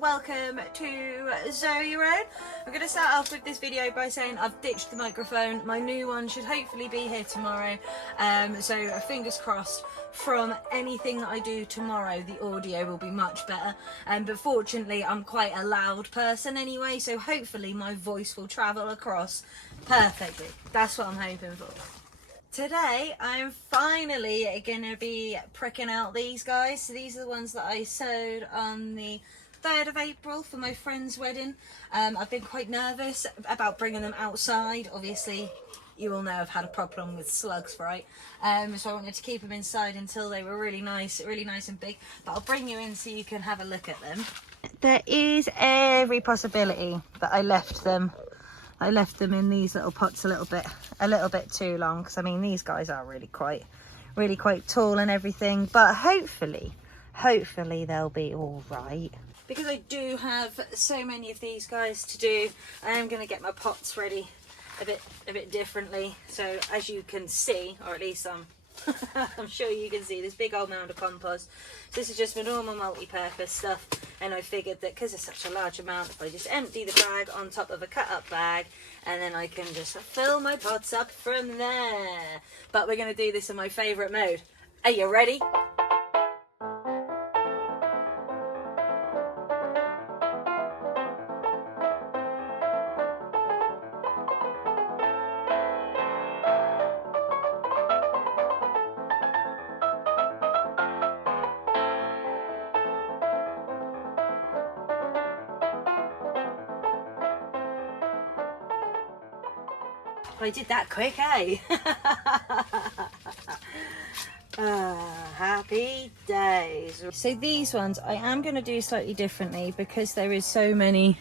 welcome to Sow Your Own. I'm going to start off with this video by saying I've ditched the microphone. My new one should hopefully be here tomorrow, so fingers crossed. From anything that I do tomorrow, the audio will be much better, but fortunately I'm quite a loud person anyway, so hopefully my voice will travel across perfectly. That's what I'm hoping for. Today I'm finally going to be pricking out these guys. So these are the ones that I sowed on the 3rd of April for my friend's wedding. I've been quite nervous about bringing them outside. Obviously you all know I've had a problem with slugs, right? So I wanted to keep them inside until they were really nice and big. But I'll bring you in so you can have a look at them. There is every possibility that I left them in these little pots a little bit too long, because I mean these guys are really quite tall and everything, but hopefully they'll be all right. Because I do have so many of these guys to do, I am going to get my pots ready a bit differently. So as you can see, or at least I'm sure you can see, this big old mound of compost. So this is just my normal multi-purpose stuff, and I figured that because it's such a large amount, if I just empty the bag on top of a cut up bag, and then I can just fill my pots up from there. But we're going to do this in my favourite mode. Are you ready? I did that quick, eh? Happy days. So these ones I am going to do slightly differently, because there is so many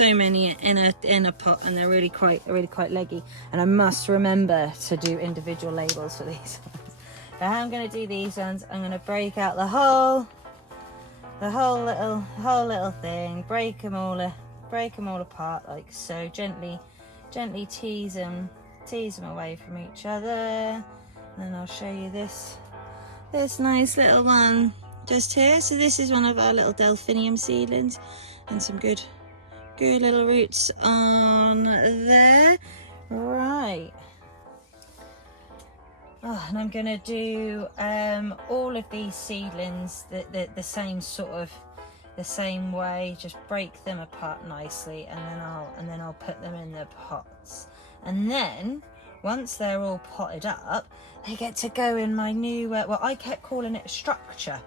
in a pot, and they're really quite leggy, and I must remember to do individual labels for these ones. But how I'm going to do these ones, I'm going to break out the whole little thing, break them all apart like so, gently tease them away from each other. And then I'll show you this nice little one just here. So this is one of our little Delphinium seedlings, and some good little roots on there. Right. Oh, and I'm gonna do all of these seedlings the same way, just break them apart nicely, and then I'll put them in the pots. And then once they're all potted up, they get to go in my new well, I kept calling it a structure,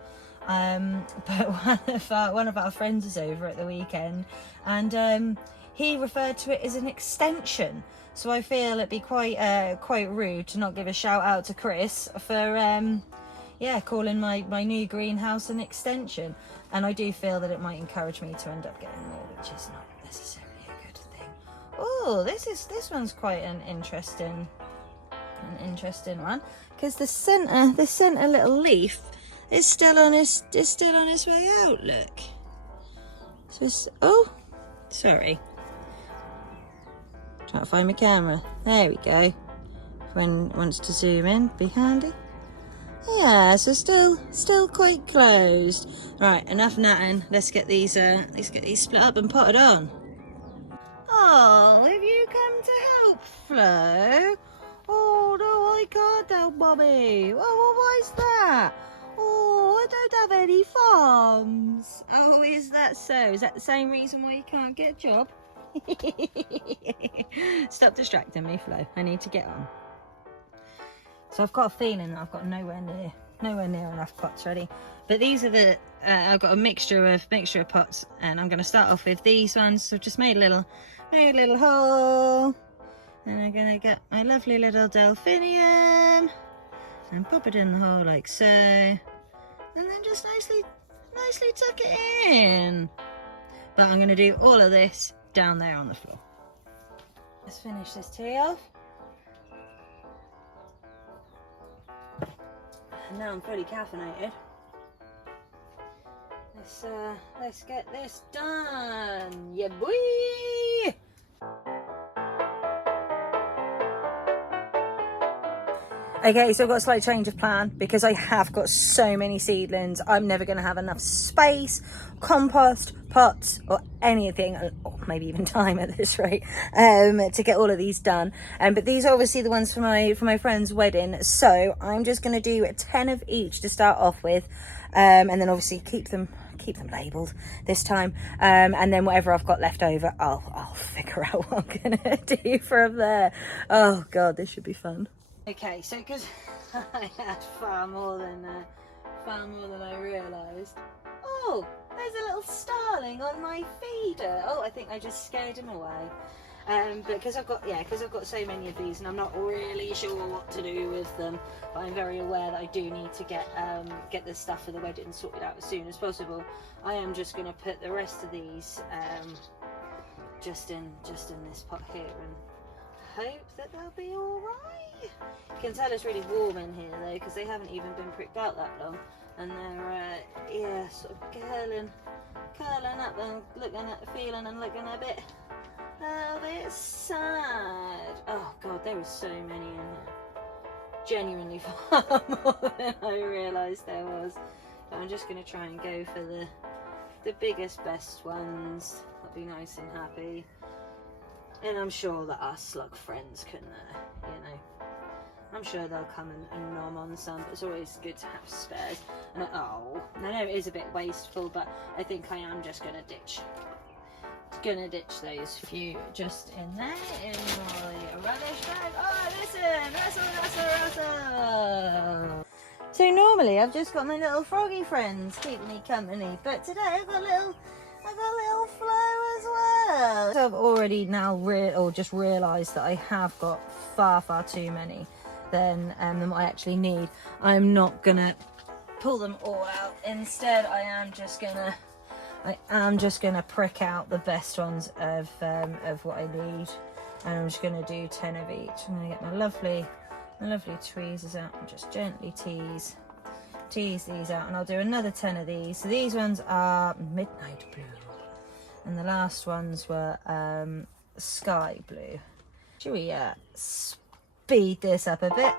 but one of our friends was over at the weekend, and he referred to it as an extension. So I feel it'd be quite rude to not give a shout out to Chris for calling my new greenhouse an extension. And I do feel that it might encourage me to end up getting more, which is not necessarily a good thing. Oh, this one's quite an interesting one, because the center little leaf is still on its way out. Look. Oh, sorry. Trying to find my camera. There we go. When it wants to zoom in, be handy. Yeah, so still quite closed. Right, enough natting. Let's get these split up and potted on. Oh, have you come to help, Flo? Oh no, I can't help, Mummy. Oh, why's that? Oh, I don't have any farms. Oh, is that so? Is that the same reason why you can't get a job? Stop distracting me, Flo. I need to get on. So I've got a feeling that I've got nowhere near enough pots ready. But these are I've got a mixture of pots, and I'm going to start off with these ones. So I've just made a little hole, and I'm going to get my lovely little Delphinium and pop it in the hole like so, and then just nicely tuck it in. But I'm going to do all of this down there on the floor. Let's finish this tea off. And now I'm fully caffeinated. Let's get this done, yeah boy. Okay, so I've got a slight change of plan because I have got so many seedlings. I'm never going to have enough space, compost, pots, or anything, or maybe even time at this rate, to get all of these done. But these are obviously the ones for my friend's wedding. So I'm just going to do 10 of each to start off with, and then obviously keep them labelled this time, and then whatever I've got left over, I'll figure out what I'm gonna do from there. Oh god, this should be fun. Okay, so because I had far more than I realised. Oh, there's a little starling on my feeder. Oh, I think I just scared him away. But because I've got so many of these, and I'm not really sure what to do with them, but I'm very aware that I do need to get the stuff for the wedding sorted out as soon as possible. I am just going to put the rest of these just in this pot here and hope that they'll be all right. You can tell it's really warm in here though, because they haven't even been pricked out that long, and they're sort of curling up and feeling and looking a bit sad. Oh god, there was so many in there. Genuinely far more than I realised there was. But I'm just going to try and go for the biggest, best ones. I'll be nice and happy. And I'm sure that our slug friends can, I'm sure they'll come and nom on some, but it's always good to have spares. And I know it is a bit wasteful, but I think I am just going to ditch those few just in there in my rubbish bag. Oh, listen, Russell. So normally I've just got my little froggy friends keeping me company, but today I've got little Flo as well. So I've already now just realised that I have got far too many than what I actually need. I'm not gonna pull them all out. Instead, I am just gonna prick out the best ones of what I need, and I'm just gonna do 10 of each. I'm gonna get my lovely tweezers out and just gently tease these out, and I'll do another 10 of these. So these ones are midnight blue, and the last ones were sky blue. Should we speed this up a bit?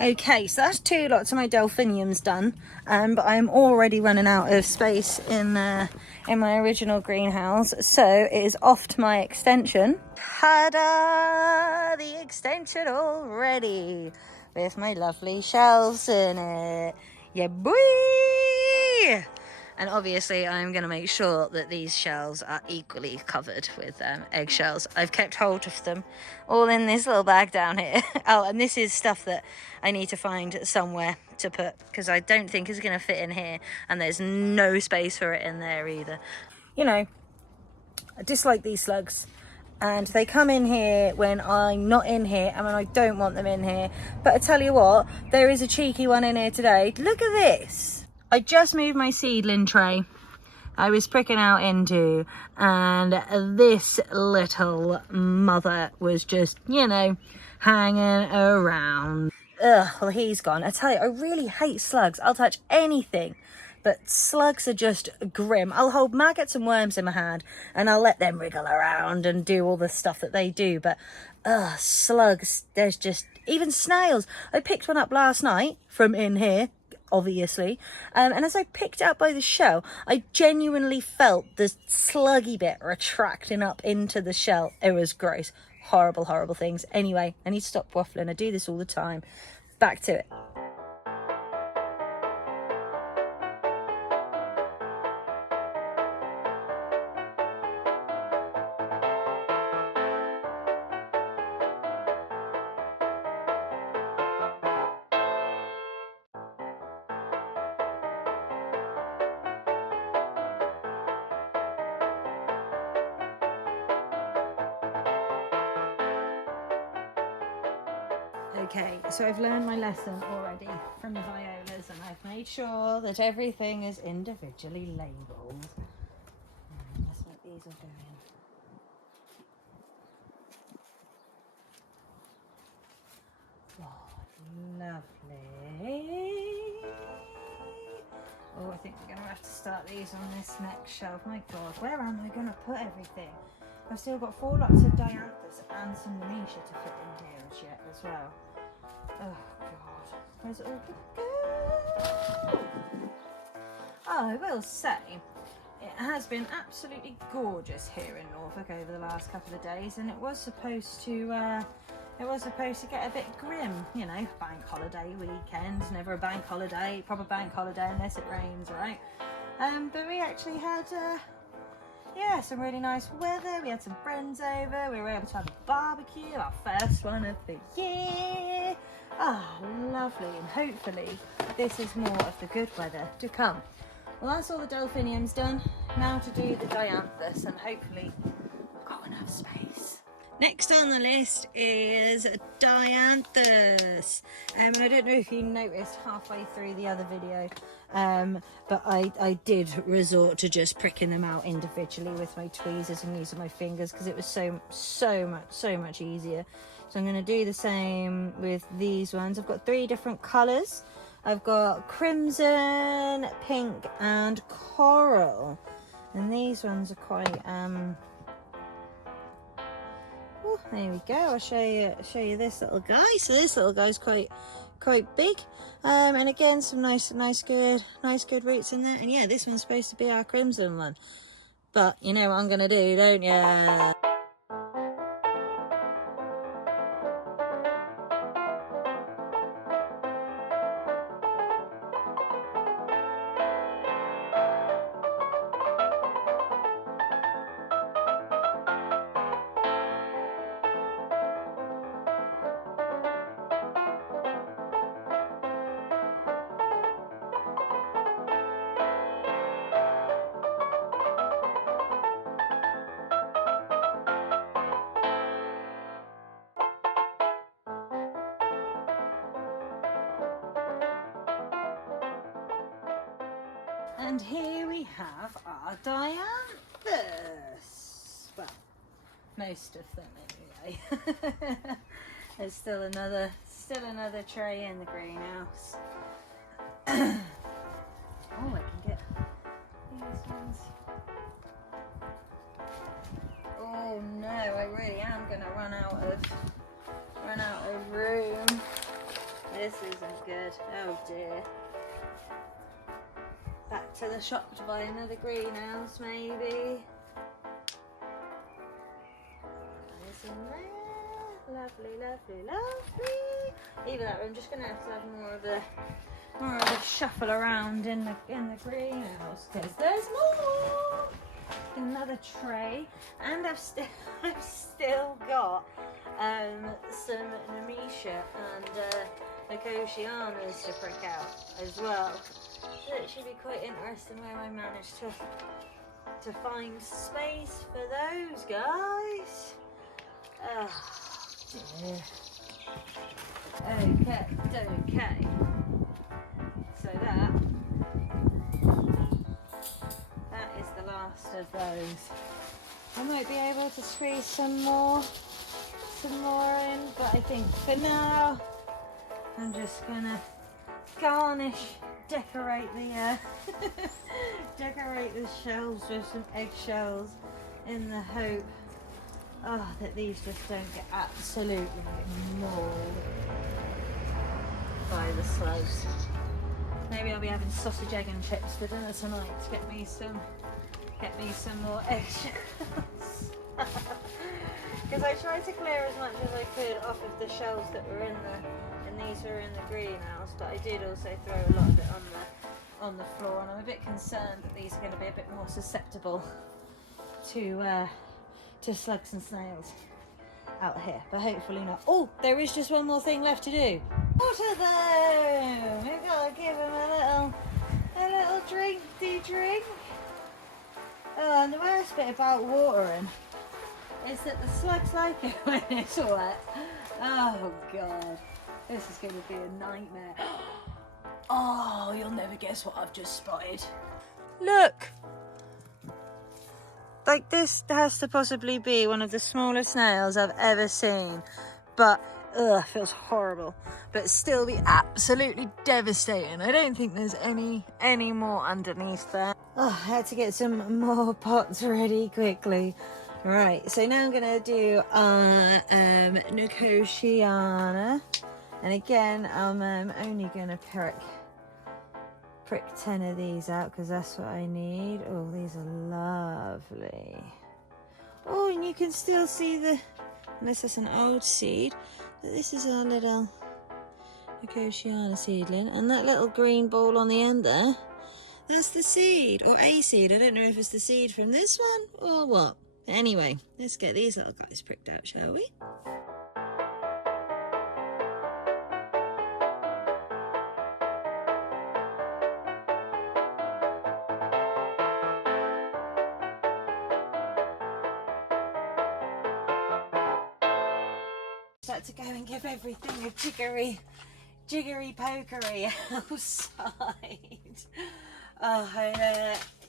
Okay, so that's 2 lots of my Delphiniums done, but I'm already running out of space in my original greenhouse, so it is off to my extension. Ta-da! The extension already, with my lovely shelves in it. Yeah, boy! And obviously I'm going to make sure that these shelves are equally covered with eggshells. I've kept hold of them all in this little bag down here. Oh, and this is stuff that I need to find somewhere to put, because I don't think it's going to fit in here, and there's no space for it in there either. You know, I dislike these slugs, and they come in here when I'm not in here and when I don't want them in here. But I tell you what, there is a cheeky one in here today. Look at this. I just moved my seedling tray I was pricking out into, and this little mother was just, hanging around. Ugh, well, he's gone. I tell you, I really hate slugs. I'll touch anything, but slugs are just grim. I'll hold maggots and worms in my hand and I'll let them wriggle around and do all the stuff that they do, but slugs, there's just, even snails. I picked one up last night from in here, obviously, and as I picked it up by the shell, I genuinely felt the sluggy bit retracting up into the shell. It was gross. Horrible things. Anyway, I need to stop waffling. I do this all the time. Back to it. Okay, so I've learned my lesson already from the violas, and I've made sure that everything is individually labelled. That's what these will go in. Oh, lovely. trays on this next shelf. My God, where am I going to put everything? I've still got 4 lots of Dianthus and some Nemesia to fit in here as yet as well. Oh God, where's it all going to go? Oh, I will say, it has been absolutely gorgeous here in Norfolk over the last couple of days, and it was supposed to get a bit grim, you know, bank holiday weekend, never a bank holiday, proper bank holiday unless it rains, right? But we actually had, yeah, some really nice weather. We had some friends over, we were able to have a barbecue, our first one of the year. Ah, lovely, and hopefully this is more of the good weather to come. Well, that's all the Delphinium's done. Now to do the Dianthus, and hopefully I've got enough space. Next on the list is Dianthus. I don't know if you noticed halfway through the other video, but I did resort to just pricking them out individually with my tweezers and using my fingers because it was so much easier. So I'm going to do the same with these ones. I've got 3 different colours. I've got crimson, pink and coral, and these ones are quite oh, there we go. I'll show you this little guy. So this little guy's quite big, and again some nice good roots in there. And yeah, this one's supposed to be our crimson one, but you know what I'm gonna do, don't you? And here we have our Dianthus. Well, most of them anyway. There's still another tray in the greenhouse. Oh, I can get these ones. Oh no, I really am gonna run out of room. This isn't good. Oh dear. Back to the shop to buy another greenhouse, maybe. There's in there. Lovely. Either that, I'm just gonna have to have more of a shuffle around in the greenhouse because there's more. Another tray, and I've still got some Nemesia and Ecosianas to prick out as well. So it should be quite interesting where I managed to find space for those guys. Oh dear. Okay. So that is the last of those. I might be able to squeeze some more in, but I think for now I'm just gonna decorate the shelves with some eggshells in the hope that these just don't get absolutely mauled by the slugs. Maybe I'll be having sausage, egg and chips for dinner tonight to get me some more eggshells. Because I tried to clear as much as I could off of the shelves that were and these were in the greenhouse, but I did also throw a lot of it on the floor, and I'm a bit concerned that these are going to be a bit more susceptible to slugs and snails out here, but hopefully not. Oh, there is just one more thing left to do. Water them! We've got to give them a little drink. Oh, and the worst bit about watering is that the slugs like it when it's wet. Oh God, this is going to be a nightmare. Oh, you'll never guess what I've just spotted. Look! Like, this has to possibly be one of the smallest snails I've ever seen, but ugh, feels horrible, but still be absolutely devastating. I don't think there's any more underneath there. Oh, I had to get some more pots ready quickly. Right, so now I'm gonna do our Nicotiana, and again I'm only gonna prick 10 of these out because that's what I need. Oh, these are lovely. Oh, and you can still see the, unless it's an old seed, but this is our little Nicotiana seedling, and that little green ball on the end there, that's the seed, or a seed. I don't know if it's the seed from this one or what. Anyway, let's get these little guys pricked out, shall we? Start to go and give everything a jiggery pokery outside. Oh,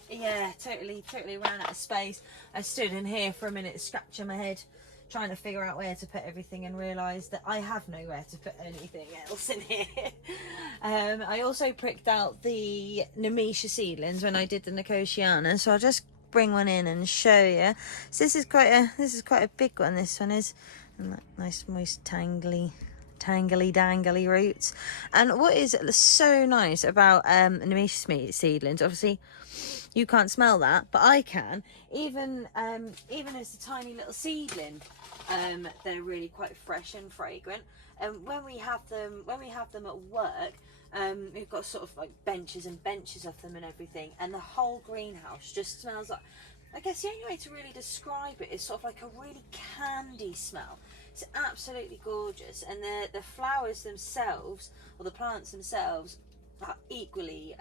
yeah, totally ran out of space. I stood in here for a minute scratching my head trying to figure out where to put everything, and realised that I have nowhere to put anything else in here. I also pricked out the Nemesia seedlings when I did the Nicotiana, so I'll just bring one in and show you. So this is quite a big one. This one is, and that nice moist tangly dangly roots. And what is so nice about Nemesia seedlings, obviously you can't smell that, but I can. Even as a tiny little seedling, they're really quite fresh and fragrant. And when we have them at work, we've got sort of like benches and benches of them and everything, and the whole greenhouse just smells like, I guess the only way to really describe it is sort of like a really candy smell. It's absolutely gorgeous, and the flowers themselves, or the plants themselves, are equally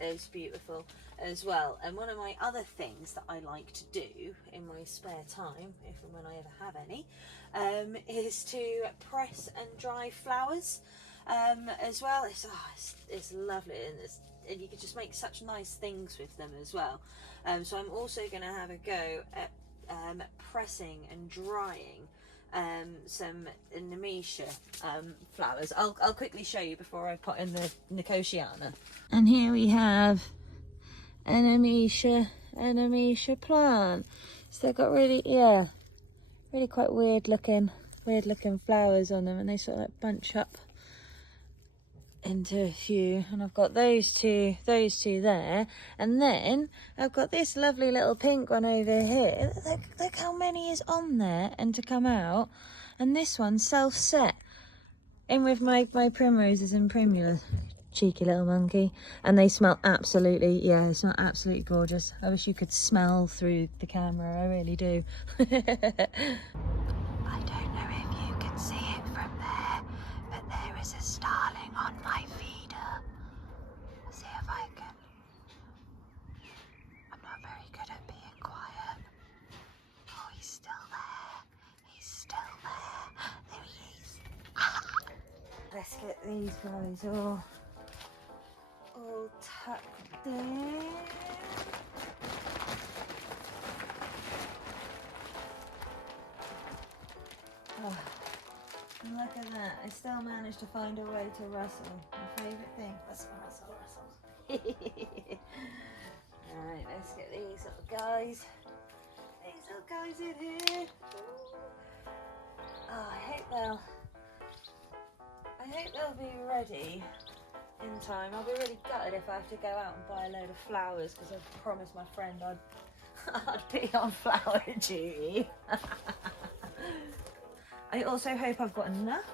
as beautiful as well. And one of my other things that I like to do in my spare time, if and when I ever have any, is to press and dry flowers as well. It's lovely, and you can just make such nice things with them as well. So I'm also going to have a go at pressing and drying some Nemesia flowers. I'll quickly show you before I put in the Nicotiana. And here we have a Nemesia plant. So they've got really quite weird looking flowers on them, and they sort of like bunch up into a few. And I've got those two there, and then I've got this lovely little pink one over here. Look how many is on there and to come out. And this one's self-set in with my primroses and primulas. Cheeky little monkey. And they smell absolutely gorgeous. I wish you could smell through the camera, I really do. I don't know if you can see it from there, but there is a starling on my feeder. Let's see if I can. I'm not very good at being quiet. Oh, he's still there. There he is. Let's get these guys all tucked in. Oh, and look at that. I still managed to find a way to rustle. My favourite thing. Rustle. Alright, let's get these little guys. In here. Oh, I hope they'll be ready in time. I'll be really gutted if I have to go out and buy a load of flowers, because I've promised my friend I'd be on flower duty. I also hope I've got enough.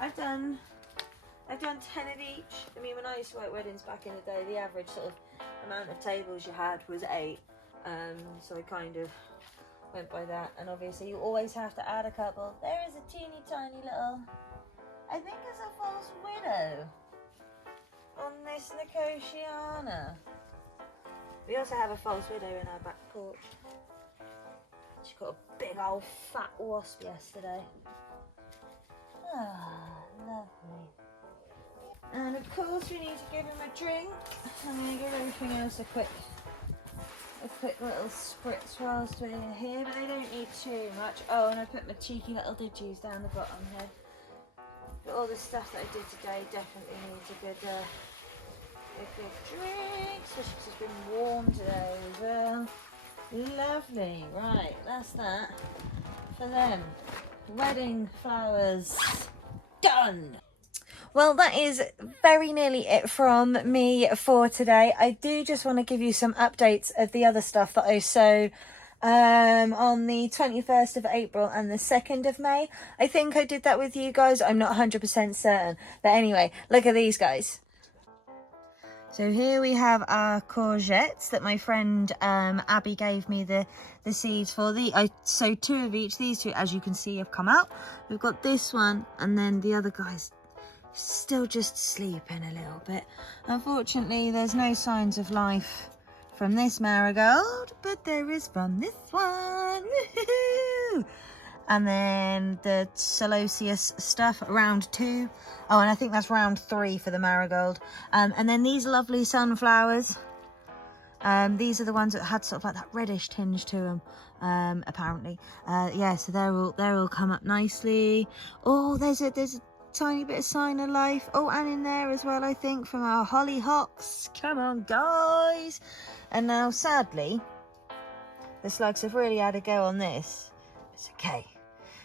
I've done 10 of each. I mean, when I used to work weddings back in the day, the average sort of amount of tables you had was 8. So I kind of went by that. And obviously you always have to add a couple. There is a teeny tiny little, I think it's a false widow on this Nicotiana. We also have a false widow in our back porch. She got a big old fat wasp yesterday. Ah, lovely. And of course we need to give him a drink. I'm going to give everything else a quick little spritz whilst we're here, but they don't need too much. Oh, and I put my cheeky little digis down the bottom here. But all the stuff that I did today definitely needs a good drink, especially because it's been warm today as well. Lovely, right, that's that for them. Wedding flowers done. Well, that is very nearly it from me for today. I do just want to give you some updates of the other stuff that I sowed on the 21st of April and the 2nd of May. I think I did that with you guys. I'm not 100% certain. But anyway, look at these guys. So here we have our courgettes that my friend Abby gave me the seeds for. I sowed 2 of each. These 2, as you can see, have come out. We've got this one, and then the other guy's still just sleeping a little bit. Unfortunately, there's no signs of life from this marigold, but there is from this one. Woohoo! And then the Celosius stuff, round 2. Oh, and I think that's round 3 for the marigold. And then these lovely sunflowers. These are the ones that had sort of like that reddish tinge to them, apparently. Yeah, so they're all come up nicely. Oh, there's a tiny bit of sign of life. Oh, and in there as well, I think, from our hollyhocks. Come on, guys. And now, sadly, the slugs have really had a go on this. It's okay,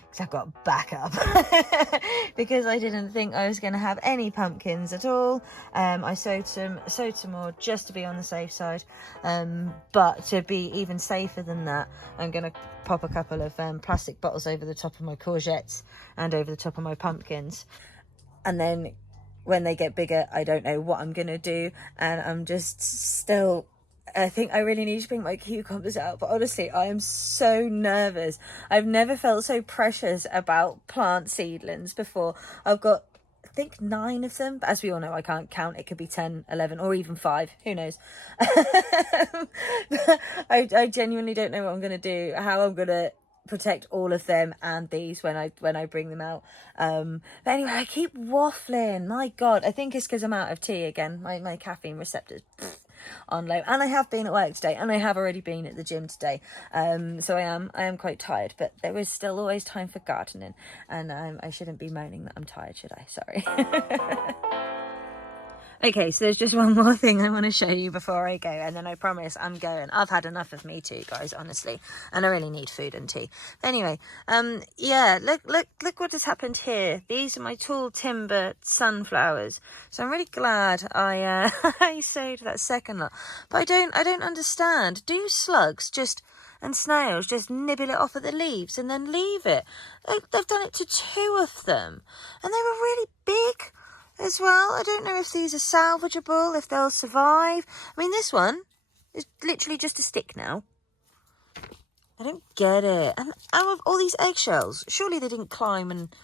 because I've got backup. Because I didn't think I was going to have any pumpkins at all. I sowed some more just to be on the safe side. But to be even safer than that, I'm going to pop a couple of plastic bottles over the top of my courgettes and over the top of my pumpkins. And then when they get bigger, I don't know what I'm going to do. And I'm just still... I think I really need to bring my cucumbers out, but honestly, I am so nervous. I've never felt so precious about plant seedlings before. I've got, I think, 9 of them, but as we all know, I can't count. It could be 10, 11, or even 5. Who knows? I genuinely don't know what I'm going to do, how I'm going to protect all of them and these when I bring them out. But anyway, I keep waffling. My God, I think it's because I'm out of tea again. My caffeine receptors on low, and I have been at work today, and I have already been at the gym today, so I am quite tired, but there is still always time for gardening, and I shouldn't be moaning that I'm tired, should I? Sorry. Okay, so there's just one more thing I want to show you before I go, and then I promise I'm going. I've had enough of me too, guys, honestly, and I really need food and tea. But anyway, yeah, look what has happened here. These are my tall timber sunflowers, so I'm really glad I I sowed that second lot. But I don't understand. Do slugs and snails just nibble it off at the leaves and then leave it? They've done it to 2 of them, and they were really big as well. I don't know if these are salvageable, if they'll survive. I mean, this one is literally just a stick now. I don't get it. And out of all these eggshells, surely they didn't climb and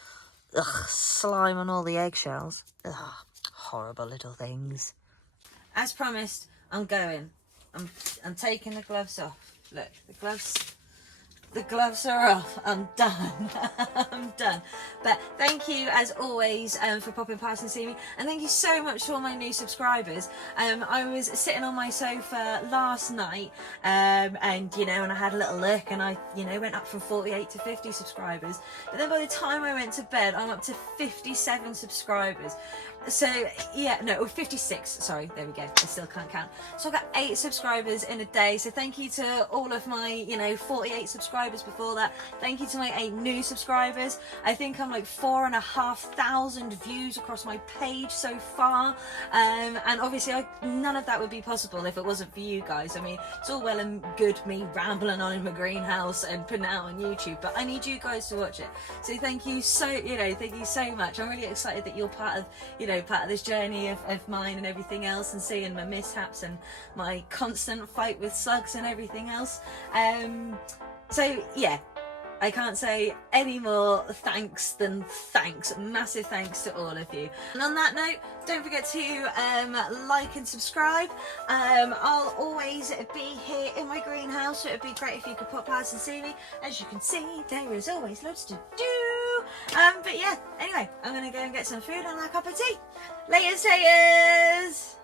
slime on all the eggshells. Ugh, horrible little things. As promised, I'm going. I'm taking the gloves off. Look, the gloves are off. I'm done. I'm done. But thank you, as always, for popping past and seeing me. And thank you so much to all my new subscribers. I was sitting on my sofa last night, and, and I had a little look, and I, went up from 48 to 50 subscribers. But then by the time I went to bed, I'm up to 57 subscribers. So, yeah, no, 56, sorry, there we go, I still can't count. So I got 8 subscribers in a day, so thank you to all of my, 48 subscribers before that. Thank you to my 8 new subscribers. I think I'm like 4,500 views across my page so far, and obviously none of that would be possible if it wasn't for you guys. I mean, it's all well and good me rambling on in my greenhouse and putting it out on YouTube, but I need you guys to watch it. So thank you so much. I'm really excited that you're part of, part of this journey of mine and everything else, and seeing my mishaps and my constant fight with slugs and everything else. So yeah, I can't say any more thanks than thanks. Massive thanks to all of you. And on that note, don't forget to like and subscribe. I'll always be here in my greenhouse, so it'd be great if you could pop past and see me. As you can see, there is always loads to do. But yeah, anyway, I'm gonna go and get some food and a cup of tea. Laters, taters!